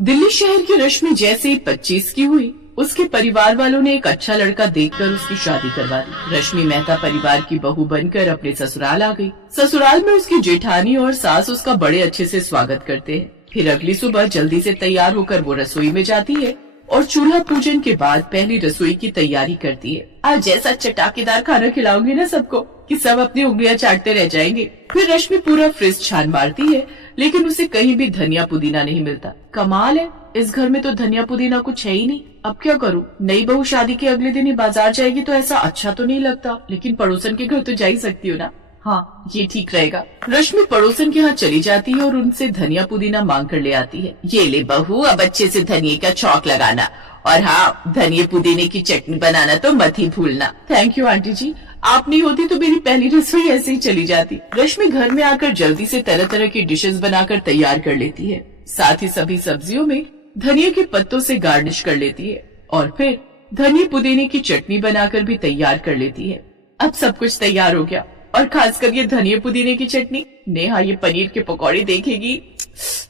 दिल्ली शहर की रश्मि जैसे ही 25 की हुई, उसके परिवार वालों ने एक अच्छा लड़का देखकर उसकी शादी करवा दी। रश्मि मेहता परिवार की बहू बनकर अपने ससुराल आ गई। ससुराल में उसकी जेठानी और सास उसका बड़े अच्छे से स्वागत करते हैं। फिर अगली सुबह जल्दी से तैयार होकर वो रसोई में जाती है और चूल्हा पूजन के बाद पहली रसोई की तैयारी करती है। आज जैसा चटाकेदार खाना खिलाऊंगी ना सबको कि सब अपनी उंगलियां चाटते रह जाएंगे। फिर रश्मि पूरा फ्रिज छान मारती है, लेकिन उसे कहीं भी धनिया पुदीना नहीं मिलता। कमाल है, इस घर में तो धनिया पुदीना कुछ है ही नहीं। अब क्या करूं? नई बहू शादी के अगले दिन ही बाजार जाएगी तो ऐसा अच्छा तो नहीं लगता, लेकिन पड़ोसन के घर तो जा ही सकती हूँ ना। हाँ, ये ठीक रहेगा। रश्मि पड़ोसन के यहाँ चली जाती है और उनसे धनिया पुदीना मांग कर ले आती है। ये ले बहू, अब अच्छे से धनिये का छौंक लगाना, और हाँ, धनिये पुदीने की चटनी बनाना तो मत ही भूलना। थैंक यू आंटी जी, आप नहीं होती तो मेरी पहली रसोई ऐसे ही चली जाती। रश्मि घर में आकर जल्दी से तरह तरह की डिशेस बनाकर तैयार कर लेती है। साथ ही सभी सब्जियों में धनिया के पत्तों से गार्निश कर लेती है और फिर धनिया पुदीने की चटनी बनाकर भी तैयार कर लेती है। अब सब कुछ तैयार हो गया, और खासकर ये धनिया पुदीने की चटनी। नेहा ये पनीर के पकौड़े देखेगी,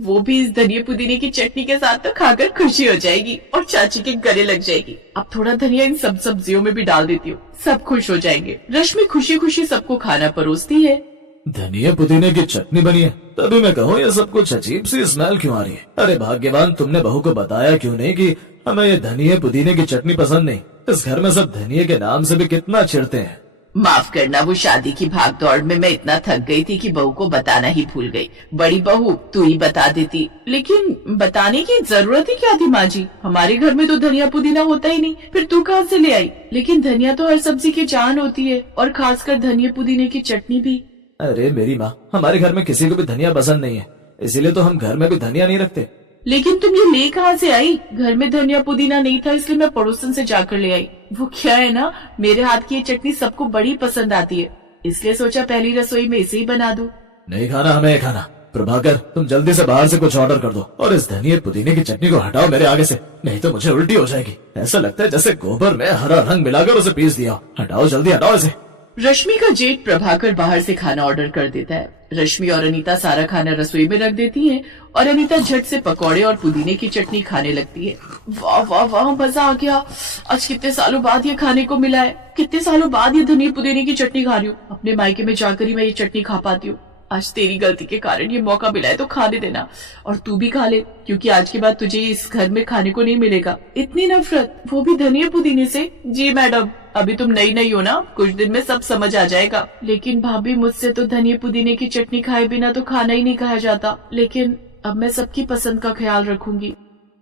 वो भी इस धनिया पुदीने की चटनी के साथ तो खाकर खुशी हो जाएगी और चाची के गले लग जाएगी। अब थोड़ा धनिया इन सब सब्जियों में भी डाल देती हूँ, सब खुश हो जाएंगे। रश्मि खुशी खुशी सबको खाना परोसती है। धनिया पुदीने की चटनी बनी है, तभी मैं कहूँ ये सब कुछ अजीब सी स्मेल क्यों आ रही है। अरे भाग्यवान, तुमने बहू को बताया क्यों नहीं कि हमें ये धनिया पुदीने की चटनी पसंद नहीं। इस घर में सब धनिये के नाम से भी कितना चिढ़ते हैं। माफ करना, वो शादी की भाग दौड़ में मैं इतना थक गई थी कि बहू को बताना ही भूल गई। बड़ी बहू, तू ही बता देती। लेकिन बताने की जरूरत ही क्या थी माँ जी? हमारे घर में तो धनिया पुदीना होता ही नहीं, फिर तू कहाँ से ले आई? लेकिन धनिया तो हर सब्जी की जान होती है, और खासकर धनिया पुदीने की चटनी भी। अरे मेरी माँ, हमारे घर में किसी को भी धनिया पसंद नहीं है, इसीलिए तो हम घर में भी धनिया नहीं रखते। लेकिन तुम ये ले कहाँ से आई? घर में धनिया पुदीना नहीं था, इसलिए मैं पड़ोसन से जाकर ले आई। वो क्या है ना, मेरे हाथ की ये चटनी सबको बड़ी पसंद आती है, इसलिए सोचा पहली रसोई में इसे ही बना दूं। नहीं खाना हमें खाना। प्रभाकर, तुम जल्दी से बाहर से कुछ ऑर्डर कर दो और इस धनिया पुदीने की चटनी को हटाओ मेरे आगे से, नहीं तो मुझे उल्टी हो जाएगी। ऐसा लगता है जैसे गोबर में हरा रंग मिलाकर उसे पीस दिया। हटाओ, जल्दी हटाओ इसे। रश्मि का जेठ प्रभाकर बाहर से खाना ऑर्डर कर देता है। रश्मि और अनीता सारा खाना रसोई में रख देती हैं और अनीता झट से पकौड़े और पुदीने की चटनी खाने लगती है। वाह वाह वाह, मजा आ गया। आज कितने सालों बाद ये खाने को मिला है, कितने सालों बाद ये धनिया पुदीने की चटनी खा रही हूँ। अपने मायके में जाकर ही मैं ये चटनी खा पाती हूँ। आज तेरी गलती के कारण ये मौका मिला है तो खाने देना, और तू भी खा ले, क्योंकि आज के बाद तुझे इस घर में खाने को नहीं मिलेगा। इतनी नफरत, वो भी धनिया पुदीने से? जी मैडम, अभी तुम नई हो ना, कुछ दिन में सब समझ आ जाएगा। लेकिन भाभी, मुझसे तो धनिया पुदीने की चटनी खाए बिना तो खाना ही नहीं खाया जाता। लेकिन अब मैं सबकी पसंद का ख्याल रखूंगी।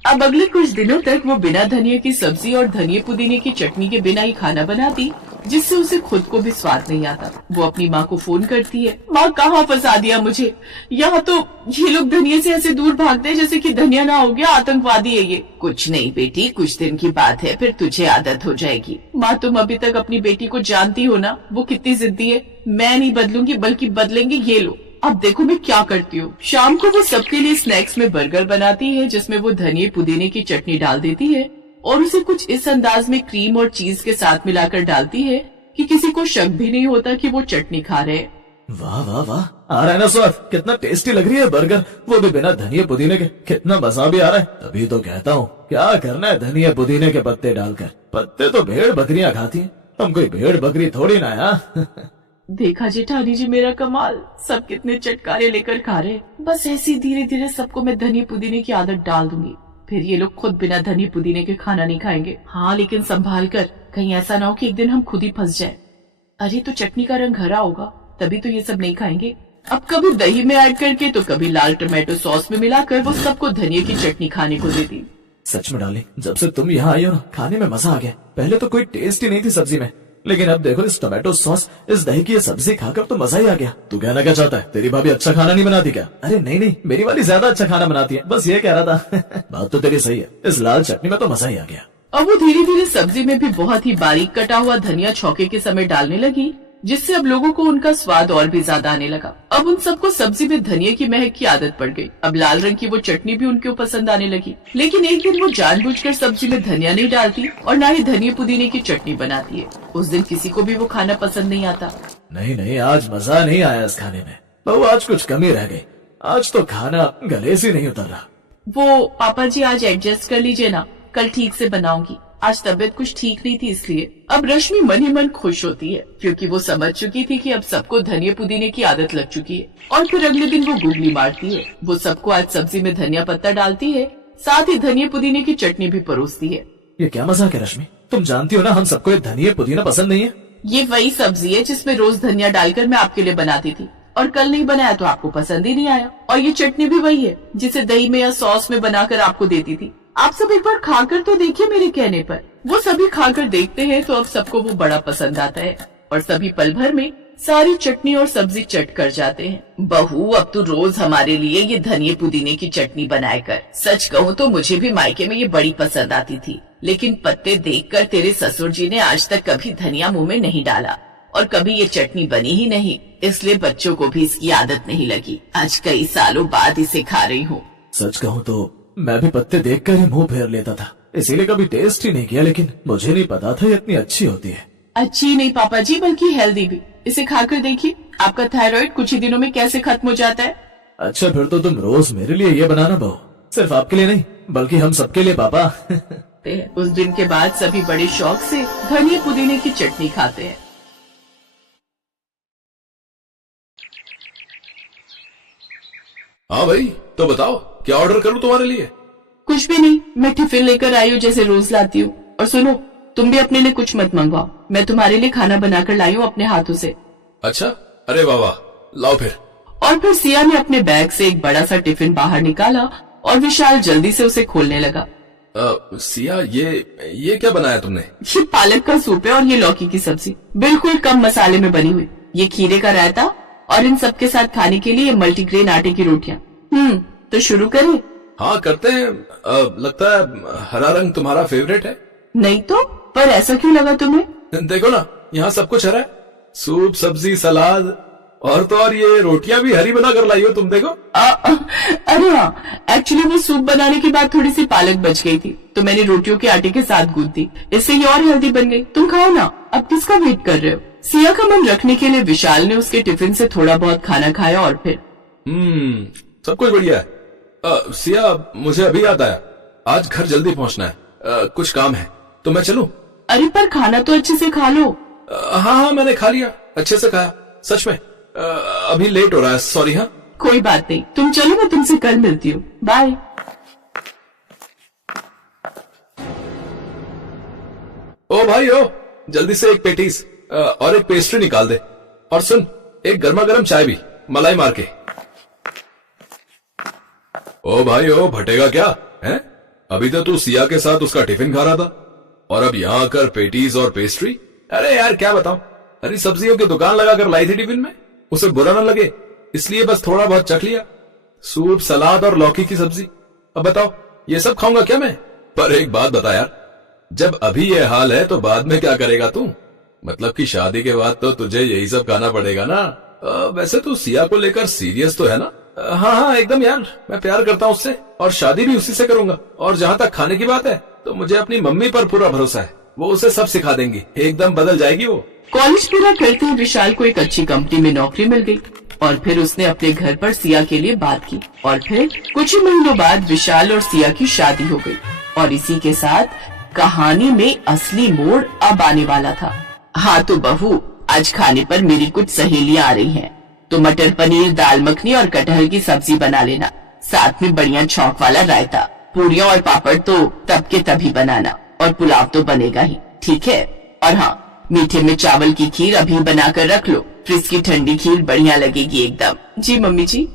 अब अगले कुछ दिनों तक वो बिना धनिया की सब्जी और धनिया पुदीने की चटनी के बिना ही खाना बनाती, जिससे उसे खुद को भी स्वाद नहीं आता। वो अपनी माँ को फोन करती है। माँ, कहाँ फंसा दिया मुझे? यहाँ तो ये लोग धनिया से ऐसे दूर भागते हैं जैसे कि धनिया ना हो गया आतंकवादी है ये। कुछ नहीं बेटी, कुछ दिन की बात है, फिर तुझे आदत हो जाएगी। माँ, तुम अभी तक अपनी बेटी को जानती हो ना, वो कितनी जिद्दी है। मैं नहीं बदलूंगी, बल्कि बदलेंगे ये लोग। अब देखो मैं क्या करती हूँ। शाम को वो सबके लिए स्नैक्स में बर्गर बनाती है, जिसमें वो धनिया पुदीने की चटनी डाल देती है और उसे कुछ इस अंदाज में क्रीम और चीज के साथ मिलाकर डालती है कि किसी को शक भी नहीं होता कि वो चटनी खा रहे हैं। वाह वाह वाह, आ रहा है ना स्वाद? कितना टेस्टी लग रही है बर्गर, वो भी बिना धनिया पुदीने के। कितना मजा भी आ रहा है। तभी तो कहता हूँ, क्या करना है धनिया पुदीने के पत्ते डालकर। पत्ते तो भेड़ बकरियां खाती हैं, हम कोई भेड़ बकरी थोड़ी ना है। देखा जेठानी जी मेरा कमाल, सब कितने चटकारे लेकर खा रहे। बस ऐसी धीरे धीरे सबको मैं धनिया पुदीने की आदत डाल दूंगी, फिर ये लोग खुद बिना धनिया पुदीने के खाना नहीं खाएंगे। हाँ, लेकिन संभाल कर, कहीं ऐसा ना हो कि एक दिन हम खुद ही फंस जाए। अरे तो चटनी का रंग हरा होगा, तभी तो ये सब नहीं खाएंगे। अब कभी दही में ऐड करके तो कभी लाल टमाटो सॉस में मिलाकर वो सबको धनिया की चटनी खाने को देती। सच में डाली, जब से तुम यहाँ आई हो ना, खाने में मजा आ गया। पहले तो कोई टेस्ट ही नहीं थी सब्जी में, लेकिन अब देखो इस टमाटो सॉस, इस दही की ये सब्जी खाकर तो मजा ही आ गया। तू कहना क्या चाहता है? तेरी भाभी अच्छा खाना नहीं बनाती क्या? अरे नहीं नहीं, मेरी वाली ज्यादा अच्छा खाना बनाती है, बस ये कह रहा था। बात तो तेरी सही है, इस लाल चटनी में तो मजा ही आ गया। अब वो धीरे धीरे सब्जी में भी बहुत ही बारीक कटा हुआ धनिया छौके के समय डालने लगी, जिससे अब लोगों को उनका स्वाद और भी ज्यादा आने लगा। अब उन सबको सब्जी में धनिया की महक की आदत पड़ गई। अब लाल रंग की वो चटनी भी उनको पसंद आने लगी। लेकिन एक दिन वो जानबूझकर सब्जी में धनिया नहीं डालती और न ही धनिया पुदीने की चटनी बनाती है। उस दिन किसी को भी वो खाना पसंद नहीं आता। नहीं नहीं, आज मजा नहीं आया इस खाने में। बहू, आज कुछ कमी रह गई। आज तो खाना गले से नहीं उतर रहा। वो पापा जी आज एडजस्ट कर लीजिए ना, कल ठीक से बनाऊंगी। आज तबीयत कुछ ठीक नहीं थी इसलिए। अब रश्मि मन ही मन खुश होती है क्योंकि वो समझ चुकी थी कि अब सबको धनिया पुदीने की आदत लग चुकी है। और फिर अगले दिन वो गुगली मारती है। वो सबको आज सब्जी में धनिया पत्ता डालती है, साथ ही धनिया पुदीने की चटनी भी परोसती है। ये क्या मजाक है रश्मि? तुम जानती हो ना हम सबको ये धनिया पुदीना पसंद नहीं है। ये वही सब्जी है जिसमें रोज धनिया डालकर मैं आपके लिए बनाती थी, और कल नहीं बनाया तो आपको पसंद ही नहीं आया। और ये चटनी भी वही है जिसे दही में या सॉस में बनाकर आपको देती थी। आप सब एक बार खाकर तो देखिए मेरे कहने पर। वो सभी खाकर देखते हैं तो अब सबको वो बड़ा पसंद आता है और सभी पल भर में सारी चटनी और सब्जी चट कर जाते हैं। बहू, अब तो रोज हमारे लिए ये धनिया पुदीने की चटनी बनाया कर। सच कहूँ तो मुझे भी मायके में ये बड़ी पसंद आती थी, लेकिन पत्ते देखकर तेरे ससुर जी ने आज तक कभी धनिया मुंह में नहीं डाला और कभी ये चटनी बनी ही नहीं, इसलिए बच्चों को भी इसकी आदत नहीं लगी। आज कई सालों बाद इसे खा रही हूँ। सच कहूँ तो मैं भी पत्ते देखकर ही मुंह फेर लेता था, इसीलिए कभी टेस्ट ही नहीं किया, लेकिन मुझे नहीं पता था ये इतनी अच्छी होती है। अच्छी नहीं पापा जी, बल्कि हेल्दी भी। इसे खाकर देखिए, आपका थायराइड कुछ ही दिनों में कैसे खत्म हो जाता है। अच्छा, फिर तो तुम रोज मेरे लिए ये बनाना बहू, सिर्फ आपके लिए नहीं बल्कि हम सबके लिए पापा। उस दिन के बाद सभी बड़े शौक से धनिया पुदीने की चटनी खाते हैं। हाँ भाई, तो बताओ क्या ऑर्डर करूँ तुम्हारे लिए? कुछ भी नहीं, मैं टिफिन लेकर आई हूँ जैसे रोज लाती हूँ। और सुनो, तुम भी अपने लिए कुछ मत मंगवाओ, मैं तुम्हारे लिए खाना बनाकर लाई हूँ अपने हाथों से। अच्छा, अरे वाह वाह, लाओ फिर। और फिर सिया ने अपने बैग से एक बड़ा सा टिफिन बाहर निकाला और विशाल जल्दी से उसे खोलने लगा। सिया, ये क्या बनाया तुमने? ये पालक का सूप है और ये लौकी की सब्जी, बिल्कुल कम मसाले में बनी हुई। ये खीरे का रायता और इन सबके साथ खाने के लिए मल्टीग्रेन आटे की रोटियां। तो शुरू करें? हाँ करते हैं। लगता है हरा रंग तुम्हारा फेवरेट है। नहीं तो, पर ऐसा क्यों लगा तुम्हें? देखो ना, यहाँ सब कुछ हरा है, सूप, सब्जी, सलाद, और तो और ये रोटियां भी हरी बना कर लाई हो तुम। देखो। अरे हाँ, एक्चुअली वो सूप बनाने के बाद थोड़ी सी पालक बच गई थी तो मैंने रोटियों के आटे के साथ गूंथ दी, इससे ये और हेल्दी बन गई। तुम खाओ ना, अब किसका वेट कर रहे हो? सिया का मन रखने के लिए विशाल ने उसके टिफिन से थोड़ा बहुत खाना खाया और फिर सब कुछ बढ़िया है। सिया, मुझे अभी याद आया, आज घर जल्दी पहुंचना है, कुछ काम है, तो मैं चलूं? अरे पर खाना तो अच्छे से खा लो। हाँ, मैंने खा लिया, अच्छे से खाया, सच में। अभी लेट हो रहा है, सॉरी। हाँ कोई बात नहीं, तुम चलो, मैं तुमसे कल मिलती हूँ, बाय। ओ भाई ओ, जल्दी से एक पेटीज और एक पेस्ट्री निकाल दे, और सुन, एक गर्मा गर्म चाय भी, मलाई मार के। ओ भाई ओ, भटेगा क्या है? अभी तो तू सिया के साथ उसका टिफिन खा रहा था और अब यहाँ आकर पेटीज और पेस्ट्री। अरे यार क्या बताऊं, हरी सब्जियों की दुकान लगा कर लाई थी टिफिन में, उसे बुरा न लगे इसलिए बस थोड़ा बहुत चख लिया। सूप, सलाद और लौकी की सब्जी। अब बताओ ये सब खाऊंगा क्या मैं? पर एक बात बता यार, जब अभी ये हाल है तो बाद में क्या करेगा तू? मतलब कि शादी के बाद तो तुझे यही सब खाना पड़ेगा ना। वैसे तू सिया को लेकर सीरियस तो है ना? हाँ एकदम यार, मैं प्यार करता हूँ उससे और शादी भी उसी से करूंगा। और जहाँ तक खाने की बात है तो मुझे अपनी मम्मी पर पूरा भरोसा है, वो उसे सब सिखा देंगी, एकदम बदल जाएगी वो। कॉलेज पूरा करते हुए विशाल को एक अच्छी कंपनी में नौकरी मिल गई और फिर उसने अपने घर पर सिया के लिए बात की और फिर कुछ ही महीनों बाद विशाल और सिया की शादी हो गई। और इसी के साथ कहानी में असली मोड़ अब आने वाला था। हाँ तो बहू, आज खाने पर मेरी कुछ सहेलियां आ रही हैं, तो मटर पनीर, दाल मखनी और कटहल की सब्जी बना लेना, साथ में बढ़िया छौंक वाला रायता, पूरियां और पापड़ तो तब के तभी बनाना, और पुलाव तो बनेगा ही, ठीक है? और हाँ, मीठे में चावल की खीर अभी बना कर रख लो, फ्रिज की ठंडी खीर बढ़िया लगेगी एकदम। जी मम्मी जी।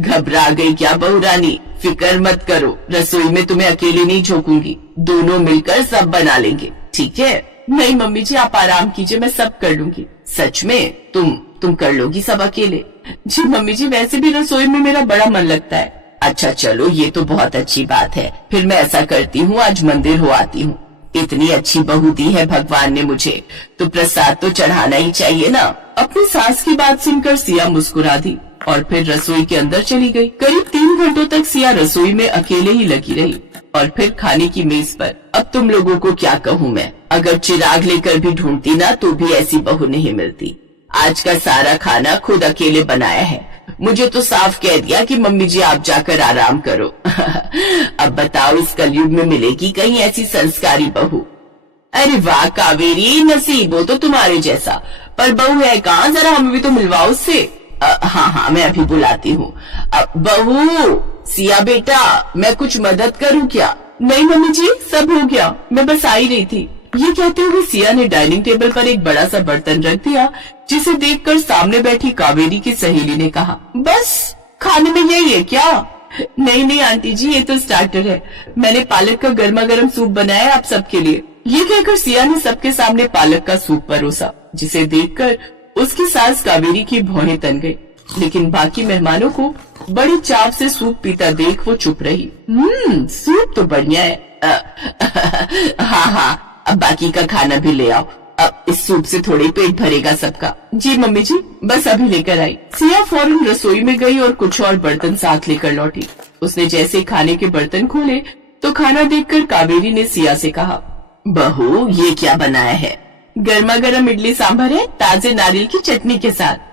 घबरा गई क्या बहू रानी? फिक्र मत करो, रसोई में तुम्हें अकेले नहीं झोंकूंगी, दोनों मिलकर सब बना लेंगे, ठीक है? नहीं मम्मी जी, आप आराम कीजिए, मैं सब कर लूंगी। सच में? तुम कर लोगी सब अकेले? जी मम्मी जी, वैसे भी रसोई में मेरा बड़ा मन लगता है। अच्छा चलो, ये तो बहुत अच्छी बात है, फिर मैं ऐसा करती हूँ, आज मंदिर हो आती हूँ। इतनी अच्छी बहू दी है भगवान ने मुझे, तो प्रसाद तो चढ़ाना ही चाहिए ना। अपनी सास की बात सुनकर सिया मुस्कुरा दी और फिर रसोई के अंदर चली गई। करीब 3 घंटों तक सिया रसोई में अकेले ही लगी रही और फिर खाने की मेज पर, अब तुम लोगों को क्या कहूँ मैं, अगर चिराग लेकर भी ढूंढती ना तो भी ऐसी बहू नहीं मिलती। आज का सारा खाना खुद अकेले बनाया है, मुझे तो साफ कह दिया कि मम्मी जी आप जाकर आराम करो। अब बताओ इस कलयुग में मिलेगी कहीं ऐसी संस्कारी बहू। अरे वाह कावेरी, नसीब हो तो तुम्हारे जैसा, पर बहू है कहाँ, जरा हमें भी तो मिलवाओ उससे। हाँ मैं अभी बुलाती हूँ। बहू, सिया बेटा, मैं कुछ मदद करूँ क्या? नहीं मम्मी जी, सब हो गया, मैं बस आ ही रही थी। ये कहते हुए सिया ने डाइनिंग टेबल पर एक बड़ा सा बर्तन रख दिया, जिसे देखकर सामने बैठी कावेरी की सहेली ने कहा, बस खाने में यही है क्या? नहीं आंटी जी, ये तो स्टार्टर है। मैंने पालक का गर्मा गर्म सूप बनाया है आप सबके लिए। ये कहकर सिया ने सबके सामने पालक का सूप परोसा, जिसे देखकर उसकी सास कावेरी की भौहें तन गई। लेकिन बाकी मेहमानों को बड़ी चाव से सूप पीता देख वो चुप रही। सूप तो बढ़िया है। हाँ, अब बाकी का खाना भी ले आओ, अब इस सूप से थोड़ी पेट भरेगा सबका। जी मम्मी जी, बस अभी लेकर आई। सिया फौरन रसोई में गई और कुछ और बर्तन साथ लेकर लौटी। उसने जैसे खाने के बर्तन खोले तो खाना देखकर कावेरी ने सिया से कहा, बहू ये क्या बनाया है? गर्मा गर्म इडली सांभर है, ताजे नारियल की चटनी के साथ।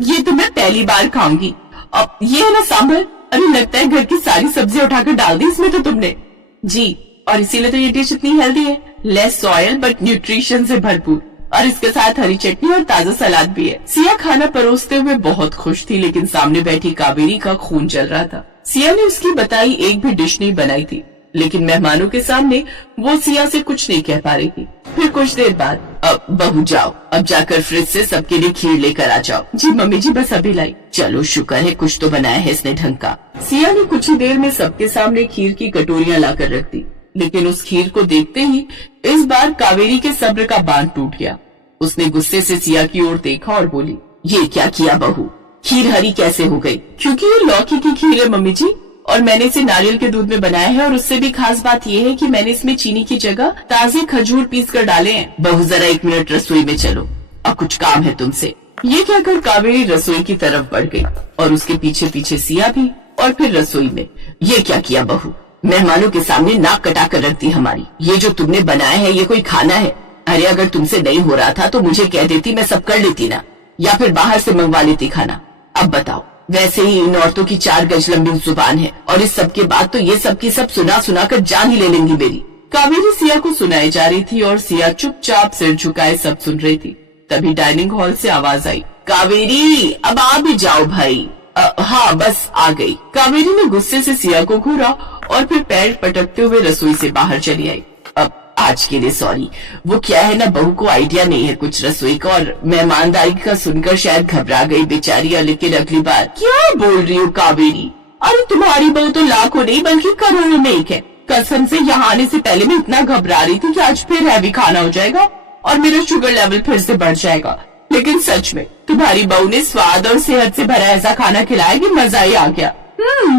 ये तो मैं पहली बार खाऊंगी। अब ये है ना सांभर? अरे लगता है घर की सारी सब्जियां उठाकर डाल दी इसमें तो तुमने। जी, और इसीलिए तो ये डिश इतनी हेल्दी है, लेस ऑयल बट न्यूट्रिशन से भरपूर, और इसके साथ हरी चटनी और ताजा सलाद भी है। सिया खाना परोसते हुए बहुत खुश थी, लेकिन सामने बैठी कावेरी का खून जल रहा था। सिया ने उसकी बताई एक भी डिश नहीं बनाई थी, लेकिन मेहमानों के सामने वो सिया से कुछ नहीं कह पा रही थी। फिर कुछ देर बाद, अब बहू जाओ, अब जाकर फ्रिज से सबके लिए खीर लेकर आ जाओ। जी मम्मी जी, बस अभी लाई। चलो शुक्र है कुछ तो बनाया है इसने ढंग का। सिया ने कुछ ही देर में सबके सामने खीर की कटोरियां लाकर रख दी, लेकिन उस खीर को देखते ही इस बार कावेरी के सब्र का बांध टूट गया। उसने गुस्से से सिया की ओर देखा और बोली, ये क्या किया बहू? खीर हरी कैसे हो गई? क्योंकि ये लौकी की खीर है मम्मी जी, और मैंने इसे नारियल के दूध में बनाया है, और उससे भी खास बात यह है कि मैंने इसमें चीनी की जगह ताजे खजूर पीस कर डाले हैं। बहू जरा 1 मिनट रसोई में चलो, अब कुछ काम है तुमसे। ये कहकर कावेरी रसोई की तरफ बढ़ गई और उसके पीछे पीछे सिया भी, और फिर रसोई में। ये क्या किया बहू? मेहमानों के सामने नाक कटा कर रख दी हमारी। ये जो तुमने बनाया है ये कोई खाना है? अरे अगर तुमसे नहीं हो रहा था तो मुझे कह देती, मैं सब कर लेती ना, या फिर बाहर से मंगवा लेती खाना। अब बताओ, वैसे ही इन औरतों की 4 गज लंबी जुबान है, और इस सब के बाद तो ये सब की सब सुना कर जान ही ले लेंगी मेरी। कावेरी सिया को सुनाई जा रही थी और सिया चुपचाप सिर झुकाए सब सुन रही थी। तभी डाइनिंग हॉल से आवाज आई, कावेरी अब आ भी जाओ भाई। हाँ बस आ गई। कावेरी ने गुस्से से सिया को घूरा और फिर पैर पटकते हुए रसोई से बाहर चली आई। अब आज के लिए सॉरी, वो क्या है ना, बहू को आइडिया नहीं है कुछ रसोई का, और मेहमानदारी का सुनकर शायद घबरा गई बेचारी। लेकिन अगली बार क्या बोल रही हो कावेरी? अरे तुम्हारी बहू तो लाखों नहीं बल्कि करोड़ों में एक है। कसम से यहाँ आने से पहले मैं इतना घबरा रही थी कि आज फिर हैवी खाना हो जाएगा और मेरा शुगर लेवल फिर से बढ़ जाएगा। लेकिन सच में तुम्हारी बहू ने स्वाद और सेहत से भरा ऐसा खाना खिलाया कि मजा ही आ गया।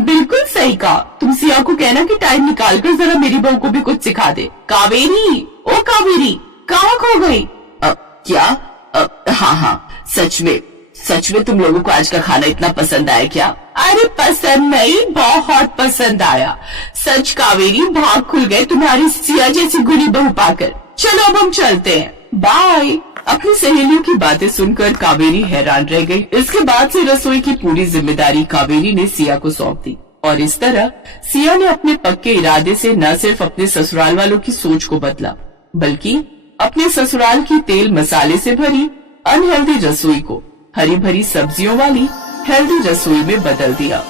बिल्कुल सही कहा। तुम सिया को कहना कि टाइम निकाल कर जरा मेरी बहू को भी कुछ सिखा दे। कावेरी, ओ कावेरी, कहाँ खो गई? क्या? हाँ, सच में तुम लोगों को आज का खाना इतना पसंद आया क्या? अरे पसंद नहीं, बहुत पसंद आया। सच कावेरी, भाग खुल गए तुम्हारी सिया जैसी गुणी बहू पाकर। चलो अब हम चलते हैं, बाय। अपनी सहेलियों की बातें सुनकर कावेरी हैरान रह गई। इसके बाद से रसोई की पूरी जिम्मेदारी कावेरी ने सिया को सौंप दी, और इस तरह सिया ने अपने पक्के इरादे से न सिर्फ अपने ससुराल वालों की सोच को बदला, बल्कि अपने ससुराल की तेल मसाले से भरी अनहेल्दी रसोई को हरी भरी सब्जियों वाली हेल्दी रसोई में बदल दिया।